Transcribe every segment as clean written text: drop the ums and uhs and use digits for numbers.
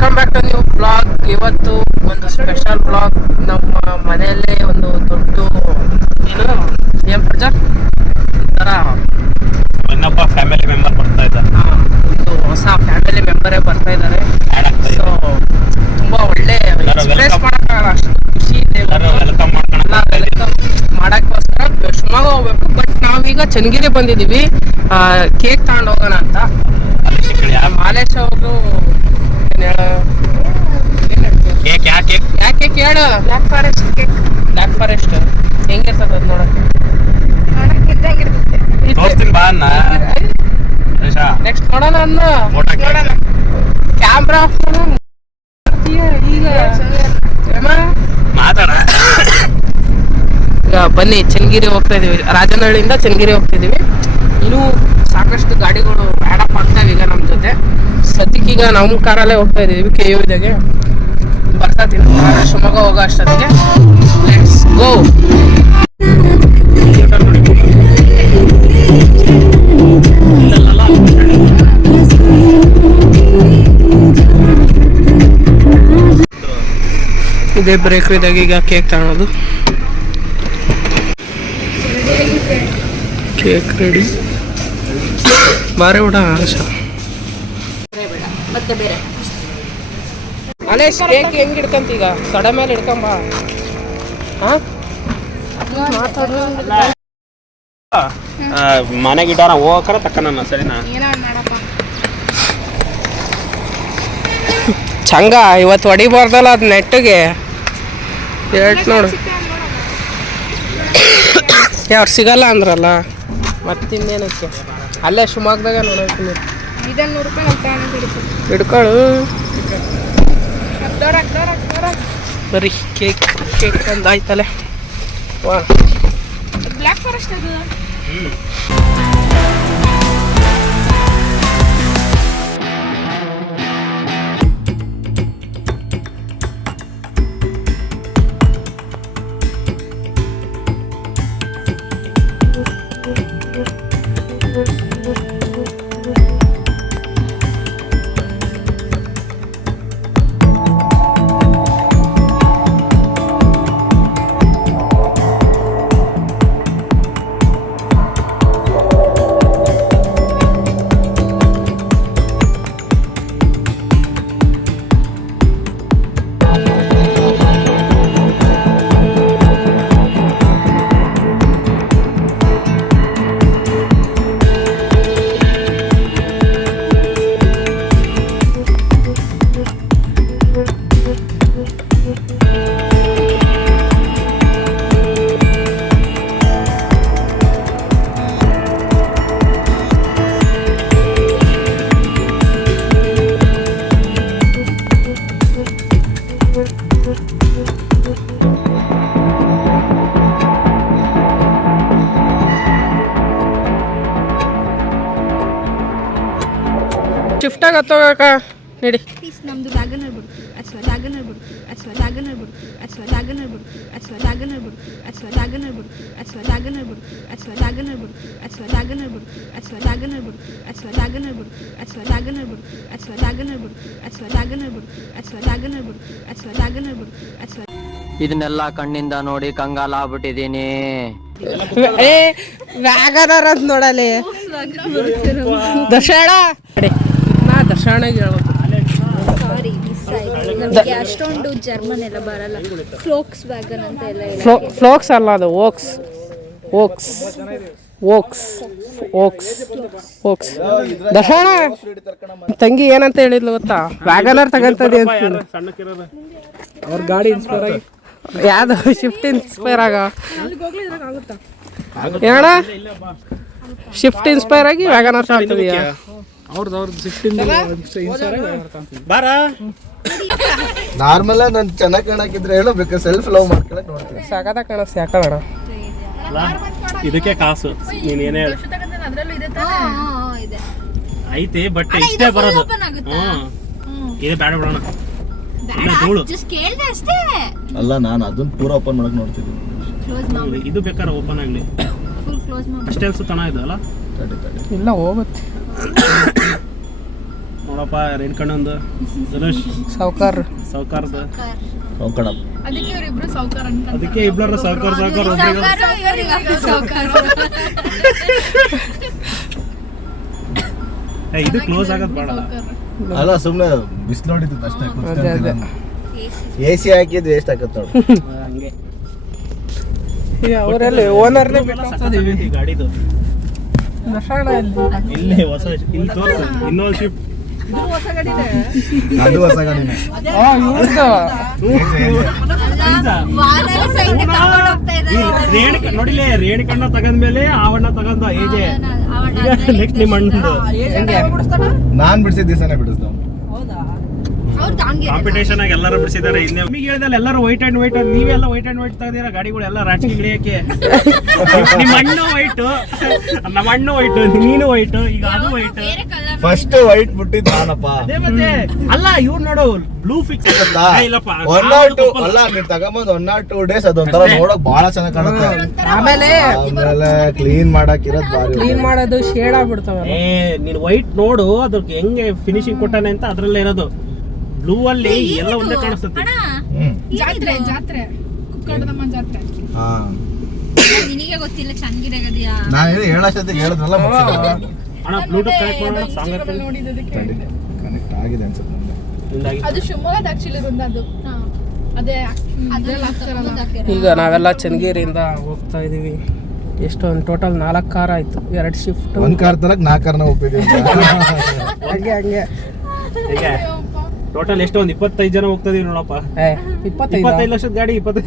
Welcome back to new blog. ಇವತ್ತು ಒಂದು special blog. ನಮ್ಮ ಮನೆಯಲ್ಲೇ ಒಂದು ದೊಡ್ಡ ಏನು ಪ್ರೊಜೆಕ್ಟ್ ಥರ ಇನ್ನೊಬ್ಬ ಫ್ಯಾಮಿಲಿ ಮೆಂಬರ್ ಬರ್ತಾ ಇದ್ದಾರೆ. ಒಂದು ಹೊಸ ಫ್ಯಾಮಿಲಿ ಮೆಂಬರೇ ಬರ್ತಾ ಇದ್ದಾರೆ. ಸೊ ತುಂಬ ಒಳ್ಳೆ ಎಕ್ಸ್ಪ್ರೆಸ್ ಮಾಡೋಕ್ಕಾಗಲ್ಲ, ಅಷ್ಟು ಖುಷಿ ಇದೆ. ವೆಲ್ಕಮ್ ಮಾಡೋಕ್ಕೋಸ್ಕರ ಶಿವಮೊಗ್ಗ ಹೋಗ್ಬೇಕು. ಬಟ್ ನಾವೀಗ ಚನ್ನಗಿರಿ ಬಂದಿದ್ದೀವಿ ಕೇಕ್ ತಗೊಂಡು ಹೋಗೋಣ ಅಂತ. ಮಾಲೇಶ್ ಅವರು ಯಾಕೆ ಕೇಳು. ಬ್ಲ್ಯಾಕ್ ಫಾರೆಸ್ಟ್ ಹೆಂಗಿರ್ತದೆ ಅದು ನೋಡಕ್ಕೆ? ನೆಕ್ಸ್ಟ್ ನೋಡೋಣ ಅನ್ನ ಕ್ಯಾಮ್ರಾ ಆಫ್ ಮಾಡೋಣ ಈಗ ಮಾತಾಡ. ಈಗ ಬನ್ನಿ, ಚನ್ನಗಿರಿ ಹೋಗ್ತಾ ಇದೀವಿ. ರಾಜನಹಳ್ಳಿಯಿಂದ ಚನ್ನಗಿರಿ ಹೋಗ್ತಿದೀವಿ. ಇನ್ನೂ ಸಾಕಷ್ಟು ಗಾಡಿಗಳು ಬ್ಯಾಡಪ್ ಆಗ್ತಾವೆ ಈಗ ನಮ್ಮ ಜೊತೆ. ಸದ್ಯಕ್ಕೀಗ ನಮ್ಮ ಕಾರಲ್ಲೇ ಹೋಗ್ತಾ ಇದೀವಿ. KUವಿದಾಗೆ ಬರ್ತಾ ಶಿವಮೊಗ್ಗ ಹೋಗೋ ಅಷ್ಟೊತ್ತಿಗೆ. Let's go. ಇದೇ ಬ್ರೇಕ್ರಿದಾಗ ಈಗ ಕೇಕ್ ತಗೊಳೋದು. Cake ready. ಬಾರೆ ಬಿಡ ಆಶಾ. ಅನೇಶ್ ಕೇಕ್ ಹೆಂಗ್ ಹಿಡ್ಕಂತ ಈಗ? ತಡ ಮೇಲೆ ಹಿಡ್ಕೊಂಬ. ಮನೆಗೆ ಇಡೋಣ, ಹೋಗಕ್ರ ತಕ್ಕನ ಸರಿನಾ? ಚಂಗ ಇವತ್ತು ಹೊಡಿಬಾರ್ದಲ್ಲ ಅದು ನೆಟ್ಟಿಗೆ. ಹೇಳ್ ನೋಡು, ಯಾರು ಸಿಗಲ್ಲ ಅಂದ್ರಲ್ಲ, ಮತ್ತಿನ್ನೇನಕ್ಕೆ? ಅಲ್ಲೇ ಶಿವಮೊಗ್ಗದಾಗ ನೋಡೋಕೆ ಹಿಡ್ಕೊಳ್ಳು. ಬರೀ ಕೇಕ್ ಒಂದು ಆಯ್ತಲ್ಲ. ವಾ, ಬ್ಲ್ಯಾಕ್ ಫಾರೆಸ್ಟ್ ಅದು. ಶಿಫ್ಟಾಗಿ ಹತ್ತೋಗಕ್ಕ ನಡಿ. ನಮ್ದು ವ್ಯಾಗನರ್ ಬಿಡ್ತೀವಿ ಅಥವಾ ವ್ಯಾಗನರ್ ಬಿಡ್ತೀವಿ ಅಥವಾ ವ್ಯಾಗನರ್ ಬಿಡ್ತೀವಿ ಅಥವಾ ವ್ಯಾಗನರ್ ಬಿಡ್ತೀವಿ ಅಥವಾ ವ್ಯಾಗನರ್ ಬಿಡ್ತೀವಿ ಅಥವಾ ವ್ಯಾಗನರ್ ಬಿಡ್ತೀವಿ ಅಥವಾ ವ್ಯಾಗನರ್ ಬಿಡ್ತೀವಿ ಅಥವಾ ವ್ಯಾಗನರ್ ಬಿಡ್ತೀವಿ ಅಥವಾ ವ್ಯಾಗನರ್ ಬಿಡ್ತೀವಿ ಅಥವಾ ವ್ಯಾಗನರ್ ಬಿಡ್ತೀವಿ ಅಥವಾ ವ್ಯಾಗನರ್ ಬಿಡ್ತೀವಿ ಅಥವಾ ವ್ಯಾಗನರ್ ಬಿಡ್ತೀವಿ ಅಥವಾ ವ್ಯಾಗನರ್ ಬಿಡ್ತೀವಿ ಅಥವಾ ವ್ಯಾಗನರ್ ಬಿಡ್ತೀವಿ ಅಥವಾ ವ್ಯಾಗನರ್ ಬಿಡ್ತೀವಿ ಅಥವಾ ವ್ಯಾಗನರ್ ಬಿಡ್ತೀವಿ ಅಥವಾ ಇದನ್ನೆಲ್ಲ ಕಣ್ಣಿಂದ ನೋಡಿ ಕಂಗಾಲ ಆಗ್ಬಿಟ್ಟಿದೀನಿ. ವ್ಯಾಗನರ್ ಅಂತ ನೋಡಲಿ. ದರ್ಶನ ದರ್ಶನಿಗೆ ಹೇಳ್ಬೇಕು. ಸಾರಿ, ಮಿಸ್ ಆಯ್ತು. ನಮಗೆ ಅಷ್ಟೊಂದು ಜರ್ಮನ್ ಎಲ್ಲ ಬರಲ್ಲ. ಫ್ಲೋಕ್ಸ್ ವ್ಯಾಗನ್ ಅಂತ ಎಲ್ಲ ಫ್ಲೋಕ್ಸ್ ಅಲ್ಲ, ಅದು ಓಕ್ಸ್. ಓಕ್ಸ್ ಓಕ್ಸ್ ಓಕ್ಸ್ ಓಕ್ಸ್. ದರ್ಶನ ತಂಗಿ ಏನಂತ ಹೇಳಿದ್ಲು ಗೊತ್ತಾ? ವ್ಯಾಗನರ್ ತಗಂತದೆ ಅಂತ. ಅವ್ರ ಗಾಡಿ ಇನ್ಸ್ಪೈರ್ ಆಗಿ ಯಾವ್ದು ಶಿಫ್ಟ್ ಇನ್ಸ್ಪೈರ್ ಆಗ ಏನ ಶಿಫ್ಟ್ ಇನ್ಸ್ಪೈರ್ ಆಗಿ ವ್ಯಾಗನರ್ ತಗೊಳ್ತಿದೀಯಾ? ನಾರ್ಮಲ್ ನಾನು ಚೆನ್ನಾಗಿ ಕಾಣಕಿದ್ರೆ ಹೇಳಬೇಕು. ಸೆಲ್ಫ್ ಲವ್ ಮಾಡ್ಕೊಳಕ್ ನೋಡ್ತೀನಿ. ಸಾಕಾದ ಕಾಣಿಸ್ ಯಾಕಣ ಇದಕ್ಕೆ ಕಾಸು ನೀನ್ ಏನೇ ಐತೆ ಬಟ್ ಇಷ್ಟೇ ಬರೋದು. ಇದು ಬೇಡ ಬಿಡೋಣ. ಅಲ್ಲ, ನಾನು ಅದನ್ನ ಪೂರ ಓಪನ್ ಮಾಡಕ್ ನೋಡ್ತಿದ್ದೀನಿ. ಇದು ಬೇಕಾದ್ರೆ ಓಪನ್ ಆಗ್ಲಿ. ಅಷ್ಟೇ ಅನ್ಸುತ್ತಾನ ಇದು ಅಲ್ಲ? ಇಲ್ಲ ಹೋಗುತ್ತೆ ನೋಡಪ್ಪ. ಪಾಪ ರೇಣುಕಣ್ಣಂದು ಧನುಷ್ ಸಾವ್ಕಾರ್ ಸಾವ್ಕಾರ್ದು ಹೋಗೋಣ. ಅದಕ್ಕೆ ಇವರಿಬ್ರು ಸಾವ್ಕಾರ ಅಂತ ಅದಕ್ಕೆ ಇಬ್ಬರ ಸಾವ್ಕಾರ್ ಇದು ಕ್ಲೋಸ್ ಆಗೋದು ಬೇಡ. ಅಲ್ಲ ಸುಮ್ಮನೆ ಬಿಸಿಲು ಹೊಡಿತದೆ ಅಷ್ಟೇ. ಅದೇ ಅದೇ AC ಹಾಕಿದ್ದು ವೇಸ್ಟ್ ಆಗತ್ತೆ ನೋಡಿ. ಹಂಗೆ ಈಗ ಅವರಲ್ಲಿ ಓನರ್ನೇ ಬಿಟ್ಟಿದ್ದೀವಿ ಈ ಗಾಡಿದು ಇಲ್ಲಿ ಹೊಸ ಇಲ್ಲಿ ತೋರ್ಸು ಇನ್ನೊಂದು ಶಿಫ್ಟ್ ಅದು ಹೊಸ ಗಾಡಿನೇ. ರೇಣುಕ ನೋಡಿಲೆ ರೇಣುಕಣ್ಣ ತಗಂದ್ಮೇಲೆ ಆವಣ್ಣ ತಗಂದ ಏಜೆ ಈಗ ನೆಕ್ಸ್ಟ್ ನಿಮ್ಮ ಅಣ್ಣಂದು ನಾನ್ ಬಿಡಿಸಿದ ದಿವಸನೇ ಬಿಡಿಸ್ದ. ಕಾಂಪಿಟೇಷನ್ ಆಗಿ ಎಲ್ಲರೂ ಬಿಡಿಸಿದ್ದಾರೆ. ಇನ್ನೇ ನಿಮಗೆ ಹೇಳಿದಲ್ಲ ಎಲ್ಲರೂ ವೈಟ್ ಅಂಡ್ ವೈಟ್, ನೀವೆಲ್ಲ ವೈಟ್ ಅಂಡ್ ವೈಟ್ ತಗದಿರ ಗಾಡಿಗಳು ಎಲ್ಲ ರಾಜಕೀಯ ಇಳಿಯಕ್ಕೆ. ನಿಮ್ಮ ಅಣ್ಣ ವೈಟ್, ನಮ್ಮ ಅಣ್ಣ ವೈಟ್, ನೀನು ವೈಟ್, ಈಗ ಅದು ವೈಟ್. ಫಸ್ಟ್ ವೈಟ್ ಬಿಟ್ಟಿದ್ದು ನಾನಪ್ಪ. ಅದೇ ಮತ್ತೆ ಅಲ್ಲ ಇವ್ರು ನೋಡು ಬ್ಲೂ ಫಿಕ್ಸ್ ಇಲ್ಲಪ್ಪ 1 or 2 ಅಲ್ಲ ನೀನ್ ತಗೊಂಬಂದ್ 1 or 2 days ಅದೊಂಥರ ನೋಡಕ್ ಬಹಳ ಚೆನ್ನಾಗ್ ಕಾಣುತ್ತೆ. ಆಮೇಲೆ ಕ್ಲೀನ್ ಮಾಡಕ್ ಇರೋದ್ ಬಾರಿ. ಕ್ಲೀನ್ ಮಾಡೋದು ಶೇಡ್ ಆಗ್ಬಿಡ್ತಾವ. ನೀನು ವೈಟ್ ನೋಡು ಅದಕ್ಕೆ ಹೆಂಗೆ ಫಿನಿಶಿಂಗ್ ಕೊಟ್ಟಾನೆ ಅಂತ ಅದ್ರಲ್ಲೇ ಇರೋದು. ಬ್ಲೂ ಅಲ್ಲಿ ಎಲ್ಲ ಒಂದೇ ಕಾಣಿಸುತ್ತೆ. ಜಾತ್ರೆ ಕುಕ್ಕಡದಮ್ಮ ಜಾತ್ರೆ. ಹಾ ನಿನಗೆ ಗೊತ್ತಿಲ್ಲ ಚೆನ್ನಾಗಿರಗದಿಯಾ. ನಾನು ಹೇಳೋಷ್ಟೊತ್ತಿಗೆ ಹೇಳಿದ್ರಲ್ಲ ಅಣ್ಣ ಬ್ಲೂಟೂತ್ ಕನೆಕ್ಟ್ ಮಾಡೋಣ ಸಾಂಗ್ ಕನೆಕ್ಟ್ ಆಗಿದೆ ಅನ್ಸುತ್ತೆ ನಂಗೆ. ಹಿಂಗಾಗಿ ಅದು ಶಿವಮೊಗ್ಗದ ಆಕ್ಚುಲಿ ಅದು ಅದೇ ಈಗ ನಾವೆಲ್ಲ ಚನ್ನಗಿರಿಯಿಂದ ಹೋಗ್ತಾ ಇದೀವಿ. ಎಷ್ಟು ಒಂದು ಟೋಟಲ್ 4 ಕಾರ್ ಆಯ್ತು, 2 ಶಿಫ್ಟ್. ಒಂದ್ ಕಾರ್ ತರಕ್ 4 ಕಾರ್ನ ಒಪ್ಪಿದೀವಿ. ಹಂಗೆ ಹೇಗೆ ಟೋಟಲ್ ಎಷ್ಟು ಒಂದು 25 ಜನ ಹೋಗ್ತಾ ಇದೀವಿ ನೋಡಪ್ಪ. 25 ಲಕ್ಷದ ಗಾಡಿ 20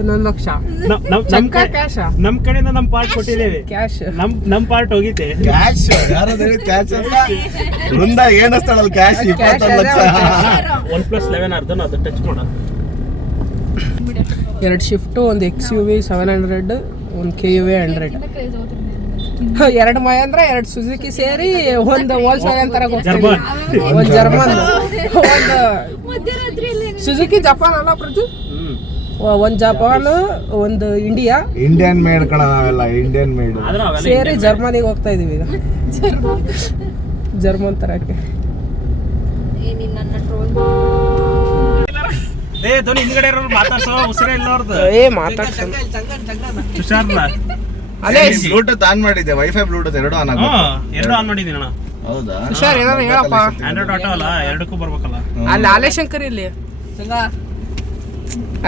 1 ಲಕ್ಷ ಕ್ಯಾಶ್. ನಮ್ ಕಡೆಯಿಂದ ನಮ್ ಪಾರ್ಟ್ ಕೊಟ್ಟಿದ್ದೇವೆ. ಕ್ಯಾಶ್ ನಮ್ ಪಾರ್ಟ್ ಹೋಗಿದ್ದೆ. ಕ್ಯಾಶ್ ಯಾರು ಹೇಳಿದ್ ಕ್ಯಾಶ್ ಅಂತ? ವೃಂದ ಏನಿಸ್ತಾಳಲ್ಲ ಕ್ಯಾಶ್ 21 ಲಕ್ಷ. OnePlus 11 ಅರ್ಧನ ಅದು ಟಚ್ ಮಾಡ. 2 ಶಿಫ್ಟ್, ಒಂದು XUV 700, ಒಂದು KUV 100. 2 ಮಹೇಂದ್ರ, 2 ಸುಜುಕಿ ಸೇರಿ ಒಂದು ವೋಲ್ಸ್ವ್ಯಾಗನ್ ತರ ಜರ್ಮನ್. ಒಂದು ಜರ್ಮನ್, ಒಂದು ಸುಜುಕಿ ಜಪಾನ್ ಅಲ್ಲ ಪ್ರಜು, ಒಂದು ಜಪಾನ್, ಒಂದು ಇಂಡಿಯನ್ ಮೇಡ್ ಕಣ. ನಾವೆಲ್ಲ ಇಂಡಿಯನ್ ಮೇಡ್ ಸೇರಿ ಜರ್ಮನಿಗೆ ಹೋಗ್ತಾ ಇದೀವಿ ಈಗ. ಜರ್ಮನ್ ತರಕ್ಕೆ. ಧ್ವನಿ ಹಿಂದ್ಗಡೆ ಇರೋರು ಮಾತಾಡ್ಸೋ ಉಸಿರೇ ಇಲ್ಲ ಅವ್ರದ್ದು. ಮಾತಾಡ್ಸೋಣ. ಹುಷಾರ್ಲ ಅದೇ ಬ್ಲೂಟೂತ್ ಆನ್ ಮಾಡಿದ್ದೆ, ವೈಫೈ ಬ್ಲೂಟೂತ್ ಎರಡು ಆನ್ ಆಗ. ಎರಡು ಆನ್ ಮಾಡಿದೀನಿ ಅಣ್ಣ. ಹೌದಾ? ಹುಷಾರ್ ಏನಾದ್ರು ಹೇಳಪ್ಪ. ಆಂಡ್ರಾಯ್ಡ್ ಆಟೋ ಅಲ್ಲ, ಎರಡಕ್ಕೂ ಬರ್ಬೇಕಲ್ಲ. ಅಲ್ಲಿ ಆಲೇಶ್ ಶಂಕರ್ ಇಲ್ಲಿ.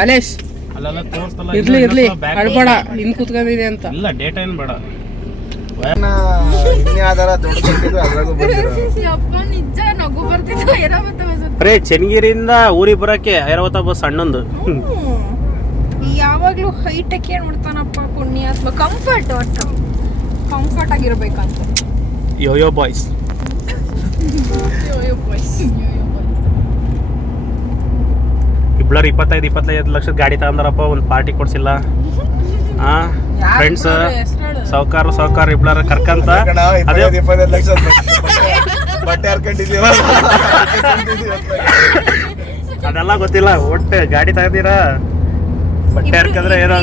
ಆಲೇಶ್ ಅಲ್ಲೆಲ್ಲ ತೋರಿಸ್ತಲ್ಲ. ಇರ್ಲಿ ಅಳ್ಬೇಡ, ಹಿಂದ್ ಕೂತ್ಕೊಂಡಿದೆ ಅಂತ. ಇಲ್ಲ ಡೇಟಾ ಏನ್ ಬೇಡ. ಇನ್ಯಾವ್ದಾರ ದೊಡ್ಡ ಕೊಟ್ಟಿದ್ರು ಅದ್ರಾಗೂ ಬಂದಿರೋ. ನಿಜ ನಗು ಬರ್ತಿತ್ತು. ಬರೇ ಚನ್ನಗಿರಿಯಿಂದ ಊರಿಗೆ ಬರಕ್ಕೆ ಐರಾವತ ಬಸ್ ಅಣ್ಣಂದು. ಯಾವಾಗ್ಲೂ ಹೈಟೆಕ್ ಏನ್ ಮಾಡ್ತಾನಪ್ಪ ಪುಣ್ಯಾತ್ಮ. ಕಂಫರ್ಟ್ ಆಗಿರ್ಬೇಕಂತ. Yo yo boys. ಇಬ್ಳರ್ 25 ಲಕ್ಷದ ಗಾಡಿ ತಗೊಂಡಾರಪ್ಪ, ಒಂದು ಪಾರ್ಟಿ ಕೊಡ್ಸಿಲ್ಲ. ಫ್ರೆಂಡ್ಸ್ ಸಾವ್ಕಾರ ಇಬ್ಳರ ಕರ್ಕಂತ ಅದೇ 25 ಲಕ್ಷ ಬಟ್ಟೆ ಹರ್ಕೊಂಡಿದೀವ. ಅದೆಲ್ಲ ಗೊತ್ತಿಲ್ಲ, ಒಟ್ಟೆ ಗಾಡಿ ತಗದಿರಾ ಬಟ್ಟೆ ಹರ್ಕಂದ್ರೆ ಏನೋ.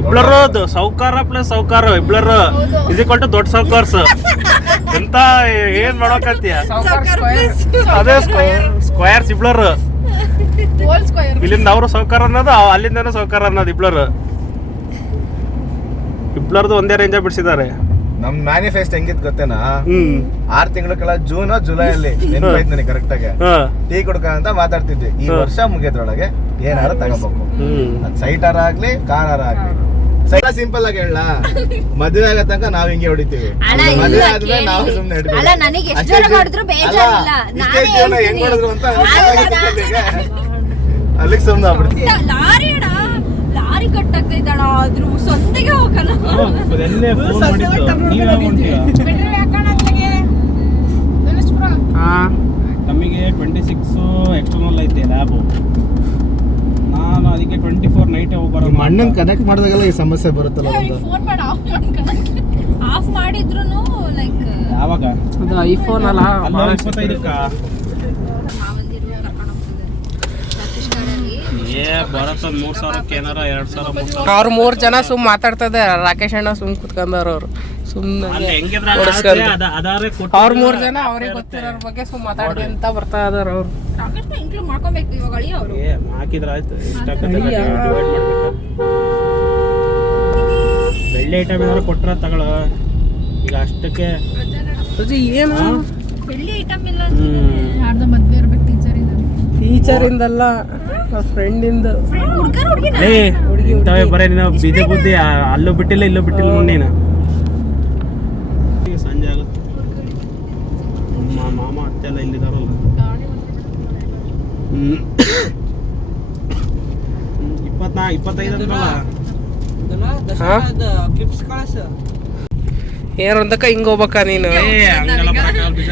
ಇಬ್ಳರು ಸಾವ್ಕಾರ ಪ್ಲಸ್ ಸಾವ್ಕಾರ ಇಬ್ಳರು ಇಸ್ ದೊಡ್ಡ ಸಾವ್ಕಾರ್ಸ್ ಎಂತ ಏನ್ ಮಾಡೋಕತ್ತೀಯ? ಅದೇ ಸ್ಕ್ವೇರ್ಸ್ ಇಬ್ಳರು. ಇಲ್ಲಿಂದ ಅವರು ಸಾವ್ಕಾರ ಅನ್ನೋದು, ಅಲ್ಲಿಂದನೂ ಸಾವ್ಕಾರ ಅನ್ನೋದು ಇಬ್ಳರು. ಇಬ್ಳರ್ದು ಒಂದೇ ರೇಂಜ ಬಿಡಿಸಿದ್ದಾರೆ. ನಮ್ ಮ್ಯಾನಿಫೆಸ್ಟ್ ಹೆಂಗಿತ್ ಗೊತ್ತೇನಾ? 6 ತಿಂಗಳ ಕಾಲ ಜೂನ್ ಜುಲೈ ಅಲ್ಲಿ ನೆನಪಾಯ್ತು ನನಗೆ ಕರೆಕ್ಟ್ ಆಗಿ. ಟೀ ಕುಡ್ಕ ಅಂತ ಮಾತಾಡ್ತಿದ್ವಿ. ಈ ವರ್ಷ ಮುಗಿಯೋದ್ರೊಳಗೆ ಏನಾರ ತಗೋಬೇಕು. ಅದ್ ಸೈಟಾರ ಆಗ್ಲಿ ಕಾರಾರ ಆಗ್ಲಿ. ಸೈಟ್ ಸಿಂಪಲ್ ಆಗಿ ಹೇಳ, ಮದುವೆ ಆಗೋ ತನಕ ನಾವ್ ಹಿಂಗೆ ಹೊಡಿತೀವಿ. ಮದುವೆ ಆದ್ಮೇಲೆ ನಾವು ಸುಮ್ನೆ ಹಿಡ್ತೀವಿ. ಹೆಂಗ್ ಮಾಡಿದ್ರು ಅಂತ ಅಲ್ಲಿಗೆ ಸುಮ್ನೆ ಆಗ್ಬಿಡ್ತೀವಿ. ಲಾರಿ ಕಟ್ಟಾಗ್ತೈತಣ, ಅದ್ರ ಸ್ವಂತಿಗೆ ಹೋಗಲ್ಲ. ನಮಗೆ 26 ಎಕ್ಸ್ಟರ್ನಲ್ ಐತೆ ಲ್ಯಾಬು. ನಾನು ಅದಕ್ಕೆ 24 ನೈಟ್ ಹೋಗ್ಬಾರ. ಮಣ್ಣನ್ ಕನೆಕ್ಟ್ ಮಾಡಿದಾಗೆಲ್ಲ ಈ ಸಮಸ್ಯೆ ಬರುತ್ತಲ್ಲ. ಫೋನ್ ಮಾಡಿ ಆಫ್ ಮಾಡಿದ್ರು ಲೈಕ್ ಯಾವಾಗ ಅದು ಐಫೋನ್ ಅಲ್ಲ. 25ಕ್ಕ ಬರತ್ತ 3,000 ಏನಾರ 2,000 3,000 ಅವ್ರು 3 ಜನ ಸುಮ್ ಮಾತಾಡ್ತದೆ, ರಾಕೇಶ್ ಅಣ್ಣ ಸುಮ್ ಕುತ್ಕೊಂಡವ್ರ ಅವ್ರು ಸುಮ್ಮನೆ ಅಲ್ಲಿ ಹೆಂಗಿದ್ರ ಅದಾರೆ ಅವ್ರ 3 ಜನ ಅವ್ರಿಗೆ ಗೊತ್ತಿರೋರ್ ಬಗ್ಗೆ ಸುಮ್ ಮಾತಾಡಿ ಅಂತ ಬರ್ತಾ ಇದಾರ ಅವ್ರು. ರಾಕೇಶ್ನ ಇನ್ಕ್ಲೂಡ್ ಮಾಡ್ಕೊಬೇಕು ಇವಾಗ ಅಳಿ ಅವರು. ಹಾಕಿದ್ರ ಆಯ್ತು. ಇಷ್ಟಕ್ಕೆ ಡಿವೈಡ್ ಮಾಡ್ಬೇಕು. ಬೆಳ್ಳಿ ಐಟಮ್ ಏನಾರ ಕೊಟ್ರ ತಗೊಳ. ಈಗ ಅಷ್ಟಕ್ಕೆ ಏನು ಬೆಳ್ಳಿ ಐಟಮ್ ಇಲ್ಲ ಯಾರ್ದೋ ಮದ್ವೆ ಇರ್ಬೇಕು ಟೀಚರ್ ಇಂದಲ್ಲ, ಫ್ರೆಂಡ್ ಇಂದ. ಇಂಥವೇ ಬರೇ ನೀನು ಬೀಜ ಬುದ್ಧಿ ಅಲ್ಲೂ ಬಿಟ್ಟಿಲ್ಲ ಇಲ್ಲೂ ಬಿಟ್ಟಿಲ್ಲ ನೋಡಿ ನೀನು. ಸಂಜೆ ಆಗುತ್ತೆ. ಮಾಮ ಅತ್ತೆ ಎಲ್ಲ ಇಲ್ಲಿದಾರಲ್ಲ. 25 ಅಂದ್ರಲ್ಲ. ಏನಂದಕ್ಕ ಹಿಂಗ ಹೋಗ್ಬೇಕಾ ನೀನು? ಹಂಗೆಲ್ಲ ಬರಕ್ಕಾಗಲ್ಲ ಬೀಜ.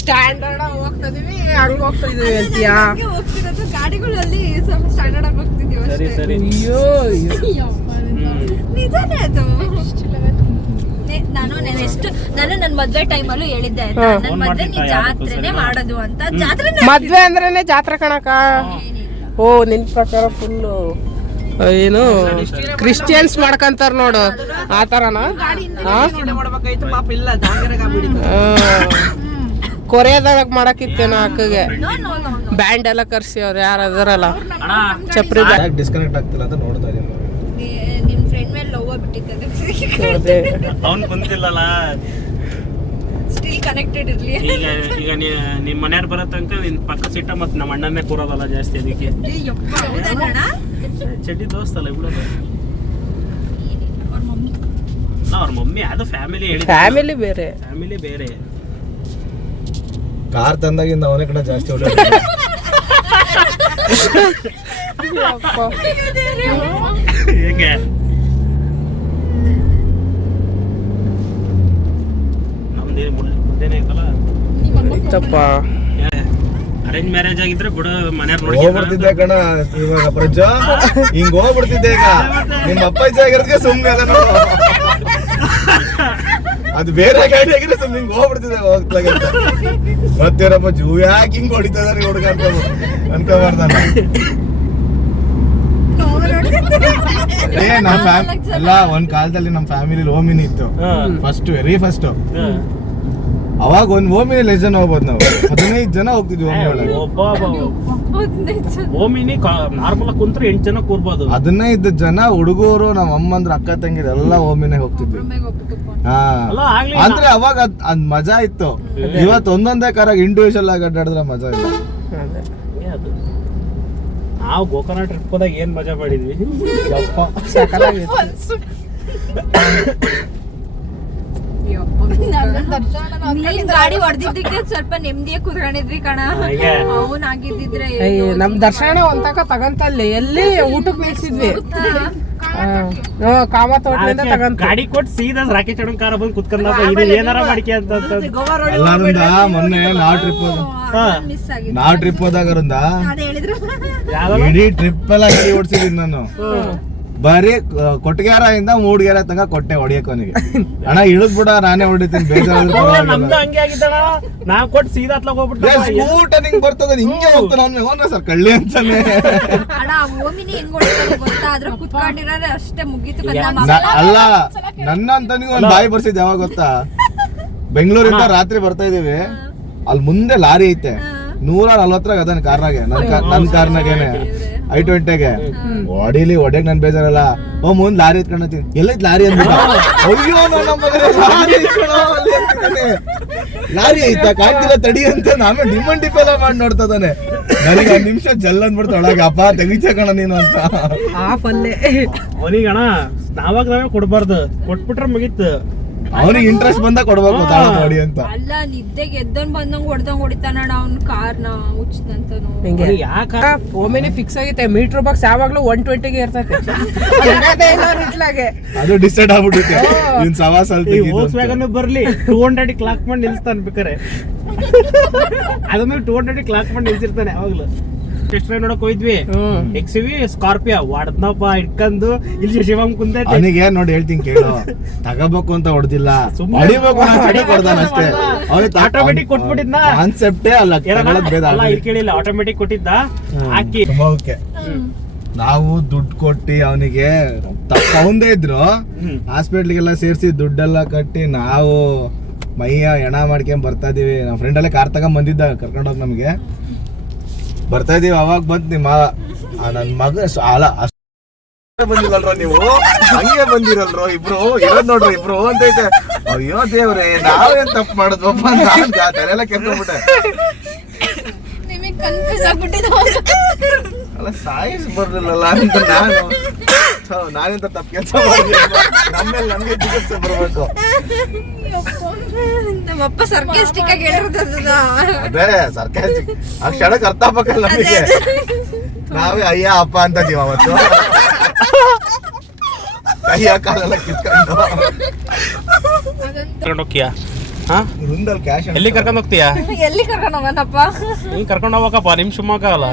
ಸ್ಟ್ಯಾಂಡರ್ಡ್ ಹೋಗ್ತಿದೀವಿ, ಹಂಗ ಹೋಗ್ತಾ ಇದೀವಿ ಹೇಳ್ತೀಯಾ? ಹೋಗ್ತಿರೋದು ಗಾಡಿಗಳಲ್ಲಿ ಸ್ವಲ್ಪ ಸ್ಟ್ಯಾಂಡರ್ಡ್ ಆಗಿ ಹೋಗ್ತಿದೀವಿ ಸರಿ ಅಷ್ಟೇ. ಸರಿ. ಅಯ್ಯೋ ನಿಜಾನೇ ಅದು. ನಾನು ನನ್ನ ಮದ್ವೆ ಟೈಮಲ್ಲೂ ಹೇಳಿದ್ದೆ ಆಯ್ತಾ, ನನ್ನ ಮದ್ವೆ ನೀ ಜಾತ್ರೆನೇ ಮಾಡೋದು ಅಂತ. ಜಾತ್ರೆ ಮದ್ವೆ ಅಂದ್ರೇನೆ ಜಾತ್ರೆ ಕಣಕ. ಓ ನಿನ್ ಪ್ರಕಾರ ಫುಲ್ಲು ಏನು ಕ್ರಿಶ್ಚಿಯನ್ಸ್ ಮಾಡ್ಕಂತಾರ ನೋಡು ಆ ತರನಾ? ಕೊರಿಯಾದಾಗ ಮಾಡಕ್ಕಿತ್ತೇನೋ ಅಕ್ಕಗೆ ಬ್ಯಾಂಡ್ ಎಲ್ಲ ಕರ್ಸಿ ಅವ್ರು ಯಾರು ಅದರಲ್ಲ ಚಪ್ರಿ ಡಿಸ್ಕನೆಕ್ಟ್ ಆಗ್ತಿಲ್ಲ ಅಂತ ನೋಡ್ತಾ ಇದೀನಿ. ನಿಮ್ ಫ್ರೆಂಡ್ ಮೇಲೆ ಲವ್ ಬಿಟ್ಟಿದ್ದೆ, ಅವ್ನ್ ಕುಂತಿಲ್ಲಲ್ಲ. ಸ್ಟಿಲ್ ಕನೆಕ್ಟೆಡ್ ಇರ್ಲಿ. ಈಗ ನಿಮ್ ಮನೆಯವ್ರು ಬರೋ ತನಕ ನಿನ್ ಪಕ್ಕ ಸಿಟ್ಟ ಮತ್ ನಮ್ಮ ಅಣ್ಣನ್ನೇ ಕೂರೋದಲ್ಲ ಜಾಸ್ತಿ. ಅದಕ್ಕೆ ಚಡ್ಡಿ ದೋಸ್ತಲ್ಲ ಬಿಡೋದು. ಅವ್ರ ಮಮ್ಮಿ ಅದು ಫ್ಯಾಮಿಲಿ ಹೇಳಿ, ಫ್ಯಾಮಿಲಿ ಬೇರೆ. ಫ್ಯಾಮಿಲಿ ಬೇರೆ. ಕಾರ್ ತಂದಾಗಿಂದ ಅವನೇ ಕಡೆ ಜಾಸ್ತಿ ಓಡಾಡ. ಹೇಗೆ ನಮ್ದು ಮುಂದೆನೇ ಐತಲ್ಲ ಇತ್ತಪ್ಪ. ಅರೇಂಜ್ ಮ್ಯಾರೇಜ್ ಆಗಿದ್ರೆ ಬಿಡು, ಮನೆಯವ್ರು ಹೋಗ್ಬಿಡ್ತಿದ್ದೆ ಕಣ ಇವಾಗ ಪ್ರಜ, ಹಿಂಗ್ ಹೋಗ್ಬಿಡ್ತಿದ್ದೆ. ಈಗ ನಿಮ್ಮ ಅಪ್ಪಾಜಿ ಆಗಿರೋದಕ್ಕೆ ಸುಮ್ನೆ ಅದ ನೋಡು. ಅದು ಬೇರೆ ಗಾಡಿ ಆಗಿದ್ರೆ ಸುಮ್ನೆ ಹಿಂಗ್ ಹೋಗ್ಬಿಡ್ತಿದ್ದೆ ಹೋಗ್ತಾಗ. ಮತ್ತೇನಪ್ಪ ಜೂ ಯಾಕೆ ಹಿಂಗ್ ಹೊಡಿತದ ಹುಡುಗ ಅಂತ ಅನ್ಕೋಬಾರ್ದಲ್ಲ. ಎಲ್ಲ ಒಂದ್ ಕಾಲದಲ್ಲಿ ನಮ್ ಫ್ಯಾಮಿಲಿ ಓಮಿನಿ ಇತ್ತು. ಫಸ್ಟ್ ವೆರಿ ಫಸ್ಟ್ ಅವಾಗ ಒಂದ್ ಓಮಿನಿ ಎಷ್ಟು ಜನ ಹೋಗ್ಬೋದು ನಾವು? 15 ಜನ ಹೋಗ್ತಿದ್ವಿ ಓಮಿನಿ ಒಳಗೆ. ಓಮಿನಿ ನಾರ್ಮಲ್ ಕುಂತ್ರೆ 8 ಜನ ಕೂರ್ಬೋದು. 15 ಜನ ಹುಡುಗರು, ನಮ್ಮ ಅಮ್ಮಂದ್ರ ಅಕ್ಕ ತಂಗಿದ ಎಲ್ಲ ಓಮಿನೇ ಹೋಗ್ತಿದ್ವಿ. ಹಾ ಅಂದ್ರೆ ಅವಾಗ ಅದ್ ಮಜಾ ಇತ್ತು. ಇವತ್ತು ಒಂದೊಂದೇ ಕಾರಾಗ ಇಂಡಿವಿಜುವಲ್ ಆಗಿ ಅಡ್ಡಾಡಿದ್ರೆ ಮಜಾ ಇಲ್ಲ. ನಾವು ಗೋಕರ್ಣ ಟ್ರಿಪ್ ಹೋದಾಗ ಏನ್ ಮಜಾ ಮಾಡಿದ್ವಿ. ಗಾಡಿ ಹೊಡೆದಿದ್ದಕ್ಕೆ ಸ್ವಲ್ಪ ನೆಮ್ಮದಿಯಾಗಿ ಕುತ್ಕೊಂಡಿದ್ವಿ ಕಣ. ಅವನ್ ಆಗಿದ್ದಿದ್ರೆ ನಮ್ ದರ್ಶನ ಒಂತಕ ತಗಂತಲ್ಲಿ ಎಲ್ಲಿ ಊಟಕ್ಕೆ ನಿಲ್ಸಿದ್ವಿ. ಕಾಮತ್ ಹೋಟ್ಲಿಂದ ತಗಂತ ಗಾಡಿ ಕೊಟ್ಟು ಸೀದಾ ರಾಕೇಶ್ ಅಣ್ಣನ್ ಕಾರ ಬಂದು ಕುತ್ಕೊಂಡ ಏನಾರ ಮಾಡಿಕೆ ಅಂತ. ಎಲ್ಲಾರಿಂದ ಮೊನ್ನೆ ನಾವ್ ಟ್ರಿಪ್ ಹೋದಾಗರಿಂದ ಇಡೀ ಟ್ರಿಪ್ ಎಲ್ಲ ಗಾಡಿ ಓಡಿಸಿದೀನಿ ನಾನು. ಬರೀ ಕೊಟ್ಟಿಗೆರೆಯಿಂದ ಮೂಡಿಗೆರೆ ತನಕ ಕೊಟ್ಟೆ ಹೊಡಿಯಕ್ ಅವನಿಗೆ. ಅಣ್ಣ ಇಳಿದ್ ಬಿಡ, ನಾನೇ ಹೊಡಿತೀನಿ ಬೇಜಾರು. ನಮ್ದು ಹಂಗೆ ಆಗಿದ್ದಣ. ನಾವ್ ಕೊಟ್ಟು ಸೀದಾ ಹತ್ಲಾಗ ಹೋಗ್ಬಿಟ್ಟು ಸ್ಕೂಟರ್ ಹಿಂಗ್ ಬರ್ತದ, ಹಿಂಗೆ ಹೋಗ್ತಾನೆ ಅವ್ನ ಸರ್ ಕಳ್ಳಿ ಅಂತಾನೆ. ಅಷ್ಟೇ ಮುಗೀತು. ಅಲ್ಲ ನನ್ನಂತ ನೀವು ಒಂದ್ ಬಾಯಿ ಬರ್ಸಿದ್ ಯಾವಾಗ ಗೊತ್ತಾ? ಬೆಂಗಳೂರಿಂದ ರಾತ್ರಿ ಬರ್ತಾ ಇದೀವಿ, ಅಲ್ಲಿ ಮುಂದೆ ಲಾರಿ ಐತೆ 140 ಅದನ್ನ ಕಾರ್ನಾಗೆ, ನನ್ ಕಾರ್ನಾಗೇನೆ I-20ಗೆ ಹೊಡಿಯಕ್ ನನ್ ಬೇಜಾರಲ್ಲ. ಮುಂದ್ ಲಾರಿ ಎತ್ಕೊಂಡತೀನಿ, ಎಲ್ಲೈತ್ ಲಾರಿ ಅಂದ್ಬಿಟ್ಟ. ಅಯ್ಯೋ ಲಾರಿ ಐತಾ ಕಾಣ್ತಿಲ್ಲ ತಡಿ ಅಂತ ನಾವೇ ಡಿಮಂಡ್ ಡಿಪೆಲ್ಲ ಮಾಡಿ ನೋಡ್ತಾನೆ. ನನಗೆ 1 ನಿಮಿಷ ಜಲ್ ಅಂದ್ಬಿಡ್ತ ಒಳಗೆ, ಅಪ್ಪ ತೆಗಿತ ಕಣ ನೀನು ಅಂತ. ಅವನಿಗಣ ನಾವಾಗ ನಾವೇ ಕೊಡ್ಬಾರ್ದು, ಕೊಟ್ಬಿಟ್ರೆ ಮುಗೀತು. ಅವನಿಗೆ ಇಂಟ್ರೆಸ್ಟ್ ಬಂದಾಗ ಕೊಡ್ಬೇಕು ಹೊಡಿ ಅಂತ. ಅಲ್ಲ ನಿದ್ದೆಗೆ ಎದ್ದನ್ ಬಂದಂಗ್ ಹೊಡಿತಾನ ಅವ್ನ ಕಾರ್ನ ಹುಚ್ಚದಂತನು. ಓಮಿನಿ ಫಿಕ್ಸ್ ಆಗೈತೆ. ಮೀಟರ್ ಬಾಕ್ಸ್ ಯಾವಾಗ್ಲೂ 120ಗೆ ಇರ್ತೈತೆ. ಅದು ಡಿಸೈಡ್ ಆಗ್ಬಿಟ್ಟಿದೆ. ಇನ್ ಸವಾಸ ಬರ್ಲಿ 200 ಕ್ಲಾಕ್ ಮಾಡಿ ನಿಲ್ಸ್ತಾನೆ ಬೇಕಾರೆ. ಅದನ್ನ 200 ಕ್ಲಾಕ್ ಮಾಡಿ ನಿಲ್ಸಿರ್ತಾನೆ ಯಾವಾಗ್ಲೂ. ಟೆಸ್ಟ್ ಡ್ರೈವ್ ನೋಡಕ್ ಹೋಯ್ದ್ವಿ XUV ಸ್ಕಾರ್ಪಿಯೋ ಹೊಡ್ದಪ್ಪ ಇಟ್ಕೊಂಡು ಇಲ್ಲಿ ಶಿವಮ್ ಕುಂದೈತಿ. ಅವನಿಗೆ ನೋಡಿ ಹೇಳ್ತೀನಿ ಕೇಳು, ತಗೋಬೇಕು ಅಂತ ಹೊಡೆದಿಲ್ಲ, ಹೊಡಿಬೇಕು ಅಂತ ಹೊಡಿ ಕೊಡ್ದಾನ ಅಷ್ಟೇ. ಆಟೋಮೆಟಿಕ್ ಕೊಟ್ಬಿಟ್ಟಿದ್ನ ಕಾನ್ಸೆಪ್ಟೇ ಅಲ್ಲ, ತಗೊಳ್ಳೋದ್ ಬೇಡ. ಅಲ್ಲ ಇಲ್ಲಿ ಕೇಳಿಲ್ಲ, ಆಟೋಮೆಟಿಕ್ ಕೊಟ್ಟಿದ್ದ ಹಾಕಿ. ಓಕೆ, ನಾವು ದುಡ್ಡು ಕೊಟ್ಟಿ ಅವನಿಗೆ ಅವಂದೇ ಇದ್ರು ಹಾಸ್ಪಿಟ್ಲಿಗೆಲ್ಲ ಸೇರಿಸಿ ದುಡ್ಡೆಲ್ಲ ಕಟ್ಟಿ ನಾವು ಮೈಯ ಎಣ ಮಾಡ್ಕೊಂಡ್ ಬರ್ತಾ ಇದೀವಿ. ನಮ್ಮ ಫ್ರೆಂಡ್ ಅಲ್ಲೇ ಕಾರ್ ತಗೊಂಡ್ ಬಂದಿದ್ದ ಕರ್ಕೊಂಡೋಗಿ ನಮ್ಗೆ ಬರ್ತಾ ಇದೀವಿ. ಅವಾಗ ಬಂತ್ ನಿಮ್ಮ ನನ್ ಮಗ ಅಲ್ಲ ಅಷ್ಟೇ ಬಂದಿಲ್ಲಲ್ರೋ ನೀವು, ಹಂಗೆ ಬಂದಿರಲ್ರೋ ಇಬ್ರು, ಇರೋದ್ ನೋಡ್ರಿ ಇಬ್ರು ಅಂತೈತೆ. ಅಯ್ಯೋ ದೇವ್ರೆ, ನಾವೇನ್ ತಪ್ಪು ಮಾಡಿದ್ವಪ್ಪ ಅಂತ ತಲೆಲ್ಲ ಕೆರ್ಕೊಂಡ್ಬಿಟ್ಟೆ. ನಿಮಗೆ ಕನ್ಫ್ಯೂಸ್ ಆಗ್ಬಿಟ್ಟಿದೆ. ಅಲ್ಲ ಸಾಯಿಸ್ ಬರ್ಲಿಲ್ಲಲ್ಲ ಅಂತ ನಾನೆಂತ ತಪ್ಪು ಕೆಲಸ ಮಾಡಿದೆ, ನಮ್ಮೇಲೆ ನಮ್ಗೆ ಚಿಕಿತ್ಸೆ ಬರ್ಬೇಕು. ನಮ್ಮಪ್ಪ ಸರ್ಕಾಸ್ಟಿಕ್ ಆಗಿ ಹೇಳಿರೋದ. ಅದೇ ಸರ್ಕಾಸ್ಟಿಕ್ ಆ ಕ್ಷಣಕ್ಕೆ ಅರ್ಥ ಆಗ್ಬೇಕಲ್ಲ ನಮಗೆ. ನಾವೇ ಅಯ್ಯ ಅಪ್ಪ ಅಂತದೀವ ಅವತ್ತು, ಕೈಯ ಕಾಲೆಲ್ಲ ಕಿತ್ಕೊಂಡು ಹೋಗ್ತೀಯಾ? ರುಂದಲ್ಲಿ ಕ್ಯಾಶ್ ಎಲ್ಲಿ ಕರ್ಕೊಂಡು ಹೋಗ್ತೀಯಾ? ಎಲ್ಲಿ ಕರ್ಕೊಂಡು ಹೋಗೋಣಪ್ಪ? ನೀನ್ ಕರ್ಕೊಂಡು ಹೋಗಪ್ಪ, ನಿಮ್ ಶಿವಮೊಗ್ಗ ಅಲ್ಲ?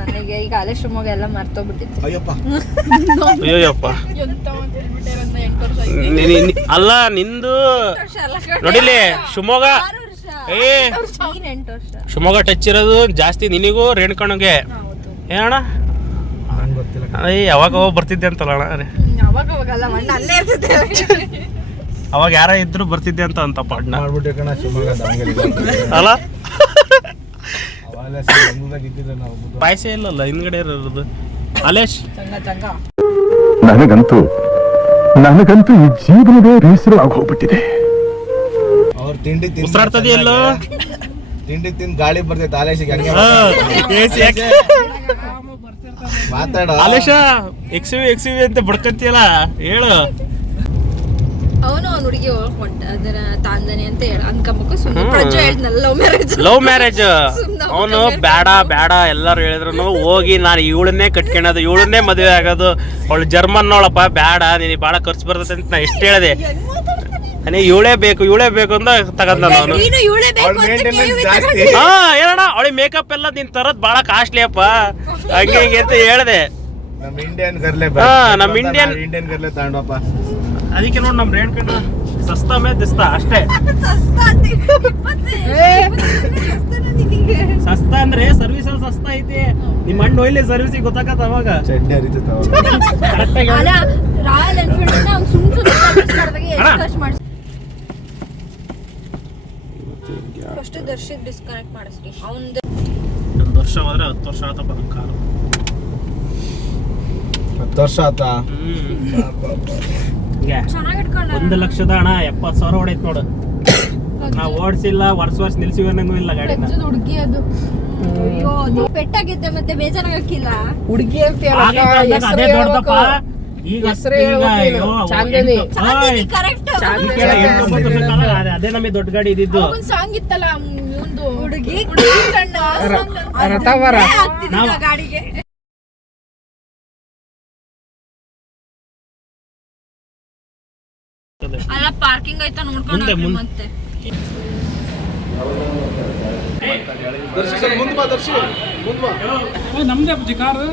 ನನಗೆ ಈಗ ಅಲ್ಲೇ ಶಿವಮೊಗ್ಗ ಎಲ್ಲ ಮರ್ತೋಗ್ಬಿಟ್ಟಿತ್ತು. ಅಯ್ಯಪ್ಪ ಅಯ್ಯೋಯಪ್ಪ, ಅಲ್ಲ ನಿಂದು ನೋಡಿಲಿ ಶಿವಮೊಗ್ಗ, ಏ 8 ವರ್ಷ ಶಿವಮೊಗ್ಗ ಟಚ್ ಇರೋದು ಜಾಸ್ತಿ ನಿನಗೂ ರೇಣುಕಣ್ಣಗೆ. ಏನಣ್ಣ ನಂಗೆ ಗೊತ್ತಿಲ್ಲ. ಅಯ್ಯ ಯಾವಾಗ ಬರ್ತಿದ್ದೆ ಅಂತಲ್ಲ ಅಣ್ಣ? ಅವಾಗ ಅವಾಗಲ್ಲ ಮಣ್ಣ ಅಲ್ಲೇ ಇರ್ತದೆ. ಅವಾಗ ಯಾರ ಇದ್ರು ಬರ್ತಿದ್ದೆ ಅಂತಪ್ಪ ಅಣ್ಣ. ಮಾಡ್ಬಿಟ್ಟೆ ಕಣ ಶಿವಮೊಗ್ಗ ದಾವಣಗೆರೆ ಅಲ್ಲ ಅವಾಗಲೇ ಬೆಂಗಳೂರಾಗ ಇದ್ದಿದ್ದೆ ನಾವು. ಪಾಯಸ ಇಲ್ಲಲ್ಲ ಹಿಂದ್ಗಡೆ ಇರೋದು. ಅಲೇಶ್, ನನಗಂತೂ ಈ ಜೀವನವೇ ಬೇಸರ ಆಗೋಗ್ಬಿಟ್ಟಿದೆ. ಅವ್ರ ತಿಂಡಿ ಉಸಿರಾಡ್ತದೆಯಲ್ಲೋ, ತಿಂಡಿ ತಿಂದು ಗಾಳಿ ಬರ್ತೈತೆ ಆಲೇಶಿಗೆ. ಹಂಗೆ ಮಾತಾಡ ಅಲೇಶ XUV ಅಂತ ಬಡ್ಕಂತೀಯಲ್ಲ, ಹೇಳು. ಅವನು ಅವ್ನ ಹುಡುಗಿ ಹೊಂಟ ಅದರ ತಾಂದನೆ ಅಂತ ಹೇಳ ಅನ್ಕೊಂಬೇಕು. ಸುಮ್ಮನೆ ಪ್ರಜ್ಜು ಹೇಳ್ದನಲ್ಲ, ಲವ್ ಮ್ಯಾರೇಜ್. ಅವನು ಬೇಡ ಬೇಡ ಎಲ್ಲರೂ ಹೇಳಿದ್ರು ಹೋಗಿ ನಾನು ಇವಳನ್ನೇ ಕಟ್ಕೊಳೋದು, ಇವಳನ್ನೇ ಮದುವೆ ಆಗೋದು, ಅವಳು ಜರ್ಮನ್ ಅವಳಪ್ಪ, ಬೇಡ ನಿನಗೆ ಭಾಳ ಖರ್ಚು ಬರ್ತದೆ ಅಂತ ನಾ ಎಷ್ಟು ಹೇಳಿದೆ. ನನಗೆ ಇವಳೇ ಬೇಕು ಅಂತ ತಗೊಂಡ ನಾನು. ಜಾಸ್ತಿ. ಹಾ ಹೇಳೋಣ, ಅವಳಿಗೆ ಮೇಕಪ್ ಎಲ್ಲ ನಿನ್ ತರದ್ ಭಾಳ ಕಾಸ್ಟ್ಲಿ ಅಪ್ಪ, ಹಂಗೆ ಹಿಂಗೆ ಅಂತ ಹೇಳಿದೆ. ನಮ್ಮ ಇಂಡಿಯನ್ ಗರ್ಲೆ ನಮ್ಮ ಇಂಡಿಯನ್ ಗರ್ಲೆ ತಗೊಂಡಪ್ಪ. ಅದಕ್ಕೆ ನೋಡಿ ನಮ್ಮ ರೇಣುಕಣ್ಣ ಸಸ್ತಾ ಮೇ ದಿಸ್ತಾ ಅಷ್ಟೇ. ಸಸ್ತಾ ಅಂದ್ರೆ ಸರ್ವಿಸ್ ಅಲ್ಲಿ ಸಸ್ತಾ ಐತಿ. ನಿಮ್ಮ ಅಣ್ಣ ಒಳ್ಳೆ ಸರ್ವಿಸಿಗೆ ಗೊತ್ತಾಗತ್ತ ಅವಾಗ. ಚಡ್ಡಿ ಹರಿತೈತೆ ಅವಾಗ. ರಾಯಲ್ ಎನ್ಫೀಲ್ಡ್ ಅವ್ನು ಸುಮ್ಮನೆ ಖರ್ಚು ಮಾಡಿಸಿ ಫಸ್ಟ್ ದರ್ಶಿದ್ ಡಿಸ್ಕನೆಕ್ಟ್ ಮಾಡಿಸ್ರಿ. ಅವನದು 1 ವರ್ಷ ಹೋದ್ರೆ 10 ವರ್ಷ ಆತಪ್ಪ ನಮ್ಮ ಕಾರು. 10 ವರ್ಷ ಆತಾ. ಚೆನ್ನಾಗಿ ಇಟ್ಕೊಂಡ. 1 ಲಕ್ಷದ ಹಣ 70,000 ಹೊಡೈತ್ ನೋಡು. ನಾವು ಓಡಿಸಿಲ್ಲ, ವರ್ಷ ನಿಲ್ಸಿವಿ ಅನ್ನಂಗೂ ಇಲ್ಲ ಗಾಡಿನ. ಹುಡುಗಿ ಅದು ಅಯ್ಯೋ ಅದು ಪೆಟ್ಟಾಗಿದ್ದೆ, ಮತ್ತೆ ಬೇಜಾರಾಗಕ್ಕಿಲ್ಲ. ಹುಡುಗಿ ಅಂತ ಅದೇ ದೊಡ್ಡದಪ್ಪ. ಈಗ ಚಾಂದಿನಿ. ಕರೆಕ್ಟ್. ಅದೇ ನಮಗೆ ದೊಡ್ಡ ಗಾಡಿ ಇದ್ದಿದ್ದು. ಒಂದು ಸಾಂಗ್ ಇತ್ತಲ್ಲ ಒಂದು ಹುಡುಗಿ ರಥವರ. ಗಾಡಿಗೆ ಅಲ್ಲ ಪಾರ್ಕಿಂಗ್ ಆಯ್ತಾ ನೋಡ್ಕೊಂಡು ಮತ್ತೆ ನಮ್ದೇ ಕಾರು.